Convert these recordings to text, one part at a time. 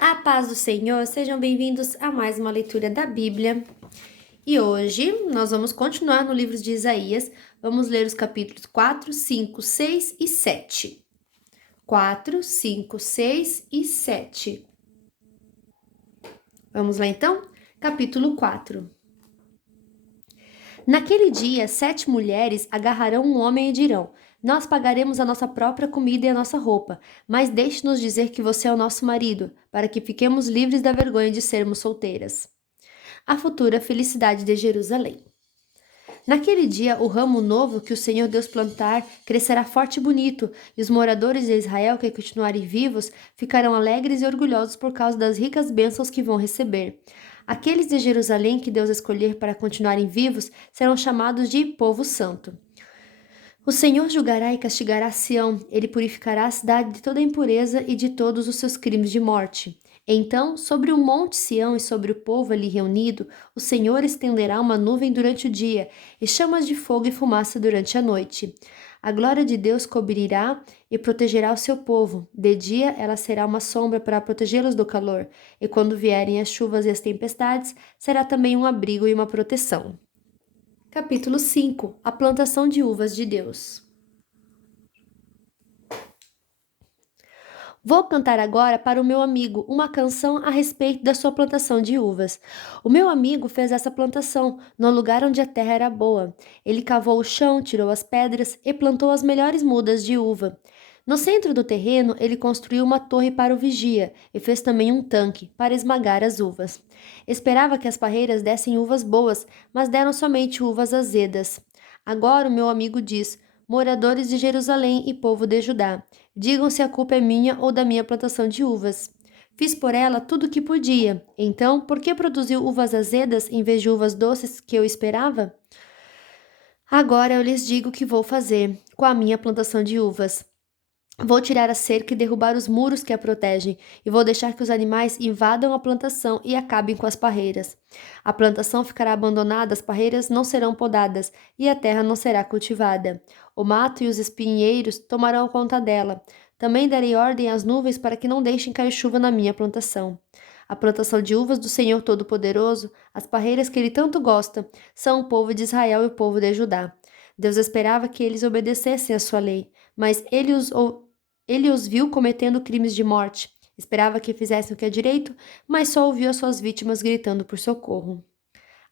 A paz do Senhor, sejam bem-vindos a mais uma leitura da Bíblia. E hoje nós vamos continuar no livro de Isaías. Vamos ler os capítulos 4, 5, 6 e 7. 4, 5, 6 e 7. Vamos lá então? Capítulo 4. Naquele dia, 7 mulheres agarrarão um homem e dirão: Nós pagaremos a nossa própria comida e a nossa roupa, mas deixe-nos dizer que você é o nosso marido, para que fiquemos livres da vergonha de sermos solteiras. A futura felicidade de Jerusalém. Naquele dia, o ramo novo que o Senhor Deus plantar crescerá forte e bonito, e os moradores de Israel que continuarem vivos ficarão alegres e orgulhosos por causa das ricas bênçãos que vão receber. Aqueles de Jerusalém que Deus escolher para continuarem vivos serão chamados de povo santo. O Senhor julgará e castigará Sião, ele purificará a cidade de toda impureza e de todos os seus crimes de morte. Então, sobre o monte Sião e sobre o povo ali reunido, o Senhor estenderá uma nuvem durante o dia, e chamas de fogo e fumaça durante a noite. A glória de Deus cobrirá e protegerá o seu povo. De dia ela será uma sombra para protegê-los do calor, e quando vierem as chuvas e as tempestades, será também um abrigo e uma proteção. Capítulo 5. A plantação de uvas de Deus. Vou cantar agora para o meu amigo uma canção a respeito da sua plantação de uvas. O meu amigo fez essa plantação no lugar onde a terra era boa. Ele cavou o chão, tirou as pedras e plantou as melhores mudas de uva. No centro do terreno, ele construiu uma torre para o vigia e fez também um tanque para esmagar as uvas. Esperava que as parreiras dessem uvas boas, mas deram somente uvas azedas. Agora o meu amigo diz: Moradores de Jerusalém e povo de Judá, digam se a culpa é minha ou da minha plantação de uvas. Fiz por ela tudo o que podia. Então, por que produziu uvas azedas em vez de uvas doces que eu esperava? Agora eu lhes digo o que vou fazer com a minha plantação de uvas. Vou tirar a cerca e derrubar os muros que a protegem, e vou deixar que os animais invadam a plantação e acabem com as parreiras. A plantação ficará abandonada, as parreiras não serão podadas, e a terra não será cultivada. O mato e os espinheiros tomarão conta dela. Também darei ordem às nuvens para que não deixem cair chuva na minha plantação. A plantação de uvas do Senhor Todo-Poderoso, as parreiras que ele tanto gosta, são o povo de Israel e o povo de Judá. Deus esperava que eles obedecessem à sua lei, mas ele os viu cometendo crimes de morte. Esperava que fizessem o que é direito, mas só ouviu as suas vítimas gritando por socorro.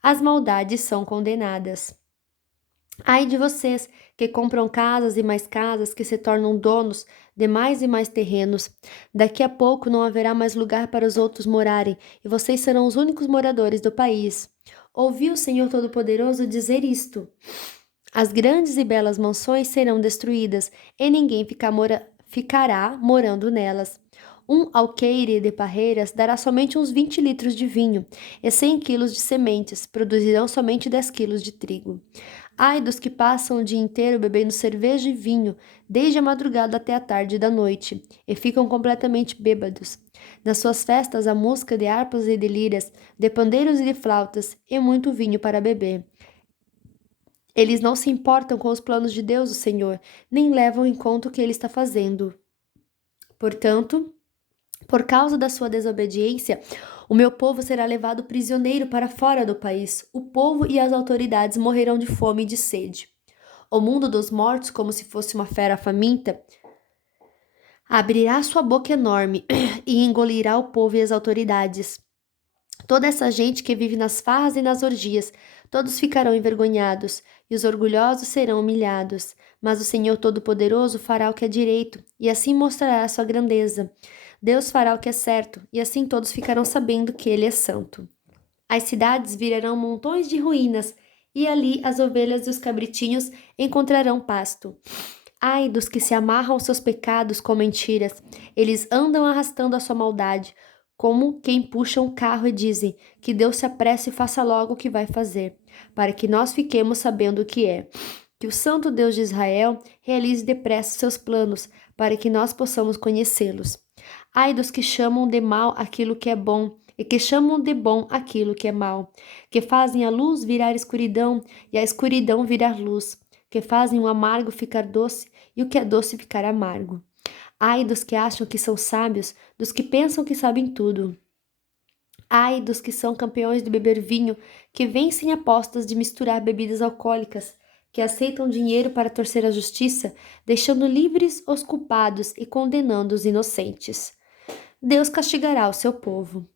As maldades são condenadas. Ai de vocês que compram casas e mais casas, que se tornam donos de mais e mais terrenos. Daqui a pouco não haverá mais lugar para os outros morarem, e vocês serão os únicos moradores do país. Ouvi o Senhor Todo-Poderoso dizer isto: As grandes e belas mansões serão destruídas, e ninguém ficará morando nelas. Um alqueire de parreiras dará somente uns 20 litros de vinho, e 100 quilos de sementes produzirão somente 10 quilos de trigo. Ai dos que passam o dia inteiro bebendo cerveja e vinho, desde a madrugada até a tarde da noite, e ficam completamente bêbados. Nas suas festas há música de harpas e de liras, de pandeiros e de flautas, e muito vinho para beber. Eles não se importam com os planos de Deus, o Senhor, nem levam em conta o que ele está fazendo. Portanto, por causa da sua desobediência, o meu povo será levado prisioneiro para fora do país. O povo e as autoridades morrerão de fome e de sede. O mundo dos mortos, como se fosse uma fera faminta, abrirá sua boca enorme e engolirá o povo e as autoridades. Toda essa gente que vive nas farras e nas orgias, todos ficarão envergonhados, e os orgulhosos serão humilhados. Mas o Senhor Todo-Poderoso fará o que é direito, e assim mostrará a sua grandeza. Deus fará o que é certo, e assim todos ficarão sabendo que Ele é santo. As cidades virarão montões de ruínas, e ali as ovelhas e os cabritinhos encontrarão pasto. Ai dos que se amarram aos seus pecados com mentiras, eles andam arrastando a sua maldade, como quem puxa um carro e dizem que Deus se apresse e faça logo o que vai fazer, para que nós fiquemos sabendo o que é. Que o Santo Deus de Israel realize depressa seus planos, para que nós possamos conhecê-los. Ai dos que chamam de mal aquilo que é bom, e que chamam de bom aquilo que é mal, que fazem a luz virar escuridão e a escuridão virar luz, que fazem o amargo ficar doce e o que é doce ficar amargo. Ai dos que acham que são sábios, dos que pensam que sabem tudo. Ai dos que são campeões de beber vinho, que vencem apostas de misturar bebidas alcoólicas, que aceitam dinheiro para torcer a justiça, deixando livres os culpados e condenando os inocentes. Deus castigará o seu povo.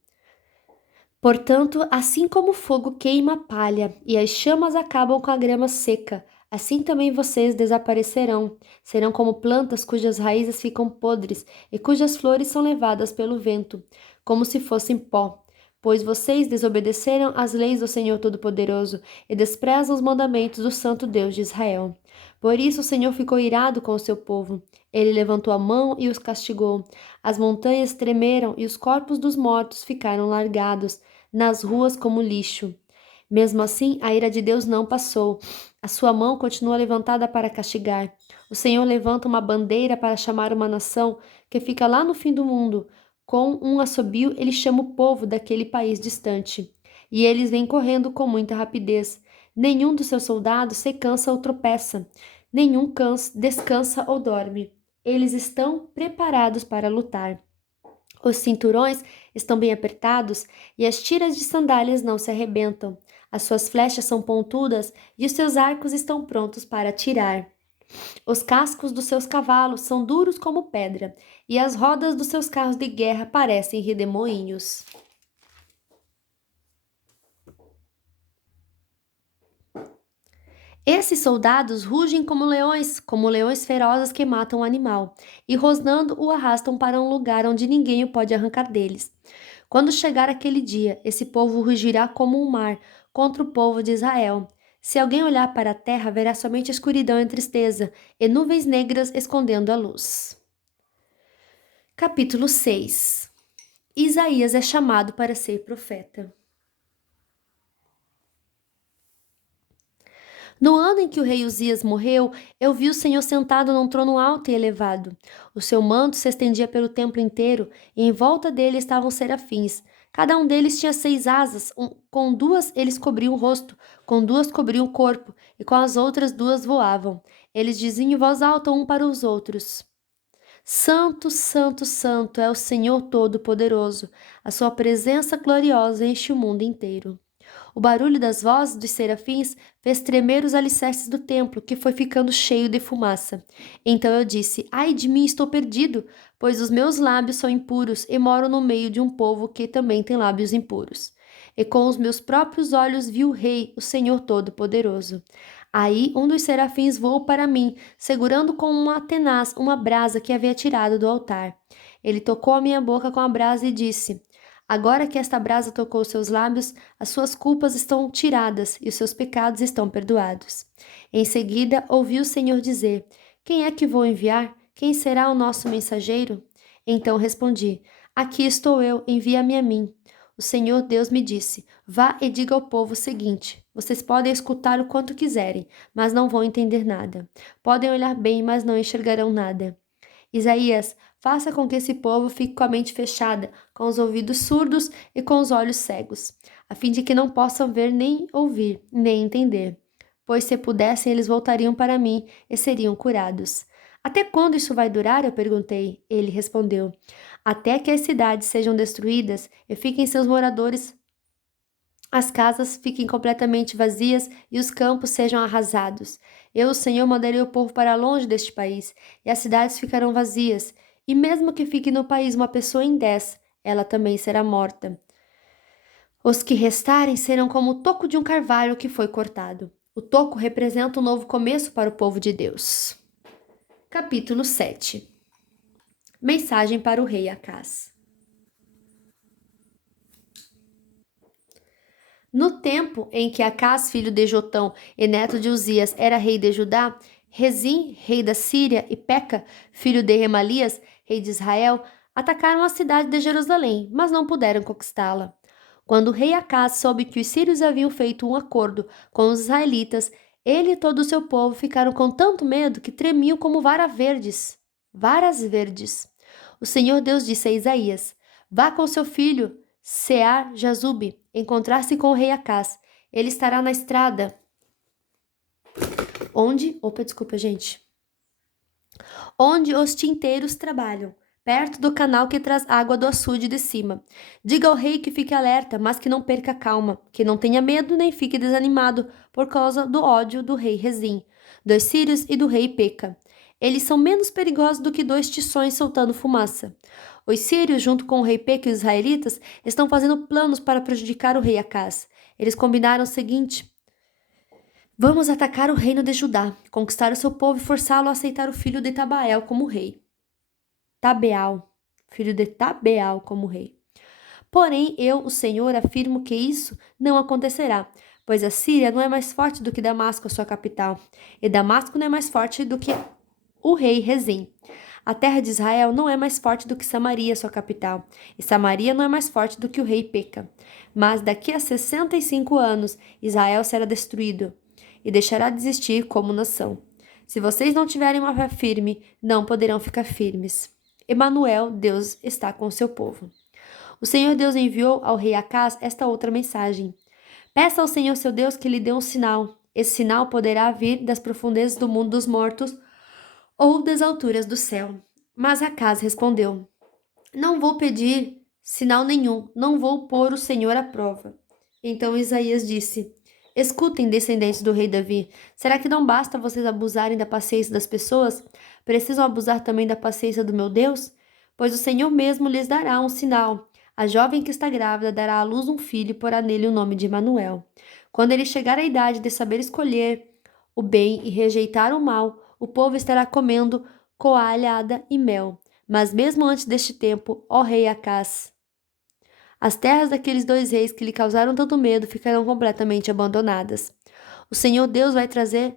Portanto, assim como o fogo queima a palha e as chamas acabam com a grama seca, assim também vocês desaparecerão. Serão como plantas cujas raízes ficam podres e cujas flores são levadas pelo vento, como se fossem pó. Pois vocês desobedeceram às leis do Senhor Todo-Poderoso e desprezam os mandamentos do Santo Deus de Israel. Por isso o Senhor ficou irado com o seu povo. Ele levantou a mão e os castigou. As montanhas tremeram e os corpos dos mortos ficaram largados nas ruas como lixo. Mesmo assim, a ira de Deus não passou. A sua mão continua levantada para castigar. O Senhor levanta uma bandeira para chamar uma nação que fica lá no fim do mundo. Com um assobio, ele chama o povo daquele país distante. E eles vêm correndo com muita rapidez. Nenhum dos seus soldados se cansa ou tropeça. Nenhum descansa ou dorme. Eles estão preparados para lutar. Os cinturões estão bem apertados e as tiras de sandálias não se arrebentam. As suas flechas são pontudas e os seus arcos estão prontos para atirar. Os cascos dos seus cavalos são duros como pedra e as rodas dos seus carros de guerra parecem redemoinhos. Esses soldados rugem como leões ferozes que matam o animal, e rosnando o arrastam para um lugar onde ninguém o pode arrancar deles. Quando chegar aquele dia, esse povo rugirá como um mar contra o povo de Israel. Se alguém olhar para a terra, verá somente escuridão e tristeza, e nuvens negras escondendo a luz. Capítulo 6. Isaías é chamado para ser profeta. No ano em que o rei Uzias morreu, eu vi o Senhor sentado num trono alto e elevado. O seu manto se estendia pelo templo inteiro, e em volta dele estavam serafins. Cada um deles tinha 6 asas, com 2 eles cobriam o rosto, com 2 cobriam o corpo, e com as outras 2 voavam. Eles diziam em voz alta um para os outros: Santo, Santo, Santo é o Senhor Todo-Poderoso. A sua presença gloriosa enche o mundo inteiro. O barulho das vozes dos serafins fez tremer os alicerces do templo, que foi ficando cheio de fumaça. Então eu disse: Ai de mim, estou perdido, pois os meus lábios são impuros e moro no meio de um povo que também tem lábios impuros. E com os meus próprios olhos vi o Rei, o Senhor Todo-Poderoso. Aí um dos serafins voou para mim, segurando com uma tenaz uma brasa que havia tirado do altar. Ele tocou a minha boca com a brasa e disse: Agora que esta brasa tocou seus lábios, as suas culpas estão tiradas e os seus pecados estão perdoados. Em seguida, ouvi o Senhor dizer: Quem é que vou enviar? Quem será o nosso mensageiro? Então respondi: Aqui estou eu, envia-me a mim. O Senhor Deus me disse: Vá e diga ao povo o seguinte: Vocês podem escutar o quanto quiserem, mas não vão entender nada. Podem olhar bem, mas não enxergarão nada. Isaías, faça com que esse povo fique com a mente fechada, com os ouvidos surdos e com os olhos cegos, a fim de que não possam ver nem ouvir, nem entender. Pois se pudessem, eles voltariam para mim e seriam curados. Até quando isso vai durar? Eu perguntei. Ele respondeu: Até que as cidades sejam destruídas e fiquem seus moradores, as casas fiquem completamente vazias e os campos sejam arrasados. Eu, o Senhor, mandarei o povo para longe deste país, e as cidades ficarão vazias. E mesmo que fique no país uma pessoa em 10, ela também será morta. Os que restarem serão como o toco de um carvalho que foi cortado. O toco representa um novo começo para o povo de Deus. Capítulo 7. Mensagem para o rei Acás. No tempo em que Acás, filho de Jotão e neto de Uzias, era rei de Judá, Rezim, rei da Síria, e Peca, filho de Remalias, rei de Israel, atacaram a cidade de Jerusalém, mas não puderam conquistá-la. Quando o rei Acás soube que os sírios haviam feito um acordo com os israelitas, ele e todo o seu povo ficaram com tanto medo que tremiam como varas verdes. O Senhor Deus disse a Isaías: Vá com seu filho, Sear-Jazube, encontrar-se com o rei Acás. Ele estará na estrada. Onde? Opa, desculpa, gente. onde os tinteiros trabalham, perto do canal que traz água do açude de cima. Diga ao rei que fique alerta, mas que não perca a calma, que não tenha medo nem fique desanimado por causa do ódio do rei Rezim, dos sírios e do rei Peca. Eles são menos perigosos do que dois tições soltando fumaça. Os sírios, junto com o rei Peca e os israelitas, estão fazendo planos para prejudicar o rei Acaz. Eles combinaram o seguinte: vamos atacar o reino de Judá, conquistar o seu povo e forçá-lo a aceitar o filho de Tabael como rei. Tabeal, filho de Tabeal como rei. Porém, eu, o Senhor, afirmo que isso não acontecerá, pois a Síria não é mais forte do que Damasco, a sua capital, e Damasco não é mais forte do que o rei Rezim. A terra de Israel não é mais forte do que Samaria, sua capital, e Samaria não é mais forte do que o rei Peca. Mas daqui a 65 anos, Israel será destruído e deixará de existir como nação. Se vocês não tiverem uma fé firme, não poderão ficar firmes. Emanuel, Deus está com o seu povo. O Senhor Deus enviou ao rei Acaz esta outra mensagem: peça ao Senhor seu Deus que lhe dê um sinal. Esse sinal poderá vir das profundezas do mundo dos mortos ou das alturas do céu. Mas Acaz respondeu: não vou pedir sinal nenhum, não vou pôr o Senhor à prova. Então Isaías disse: escutem, descendentes do rei Davi. Será que não basta vocês abusarem da paciência das pessoas? Precisam abusar também da paciência do meu Deus? Pois o Senhor mesmo lhes dará um sinal. A jovem que está grávida dará à luz um filho e porá nele o nome de Emanuel. Quando ele chegar à idade de saber escolher o bem e rejeitar o mal, o povo estará comendo coalhada e mel. Mas mesmo antes deste tempo, ó rei Acás, as terras daqueles dois reis que lhe causaram tanto medo ficarão completamente abandonadas. O Senhor Deus vai trazer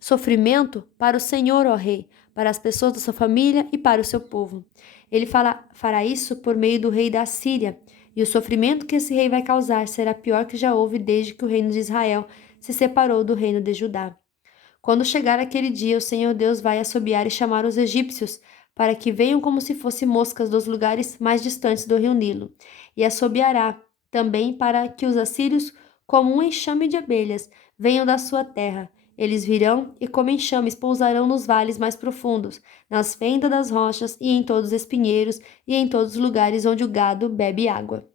sofrimento para o Senhor, ó rei, para as pessoas da sua família e para o seu povo. Ele fará isso por meio do rei da Síria, e o sofrimento que esse rei vai causar será pior que já houve desde que o reino de Israel se separou do reino de Judá. Quando chegar aquele dia, o Senhor Deus vai assobiar e chamar os egípcios para que venham como se fossem moscas dos lugares mais distantes do rio Nilo, e assobiará também para que os assírios, como um enxame de abelhas, venham da sua terra. Eles virão e, como enxames, pousarão nos vales mais profundos, nas fendas das rochas e em todos os espinheiros e em todos os lugares onde o gado bebe água.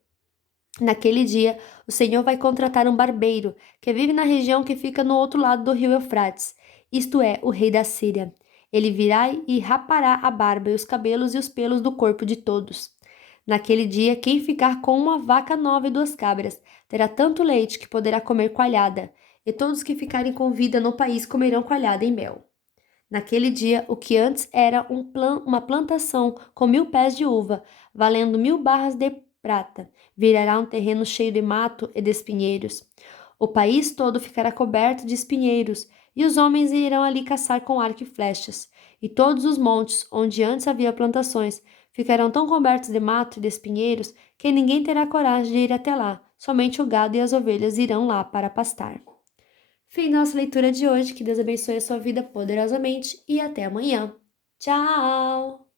Naquele dia, o Senhor vai contratar um barbeiro que vive na região que fica no outro lado do rio Eufrates, isto é, o rei da Síria. Ele virá e rapará a barba e os cabelos e os pelos do corpo de todos. Naquele dia, quem ficar com uma vaca nova e 2 cabras terá tanto leite que poderá comer coalhada, e todos que ficarem com vida no país comerão coalhada e mel. Naquele dia, o que antes era uma plantação com 1000 pés de uva, valendo 1000 barras de prata, virará um terreno cheio de mato e de espinheiros. O país todo ficará coberto de espinheiros, e os homens irão ali caçar com arco e flechas. E todos os montes, onde antes havia plantações, ficarão tão cobertos de mato e de espinheiros que ninguém terá coragem de ir até lá, somente o gado e as ovelhas irão lá para pastar. Fim da nossa leitura de hoje. Que Deus abençoe a sua vida poderosamente e até amanhã. Tchau!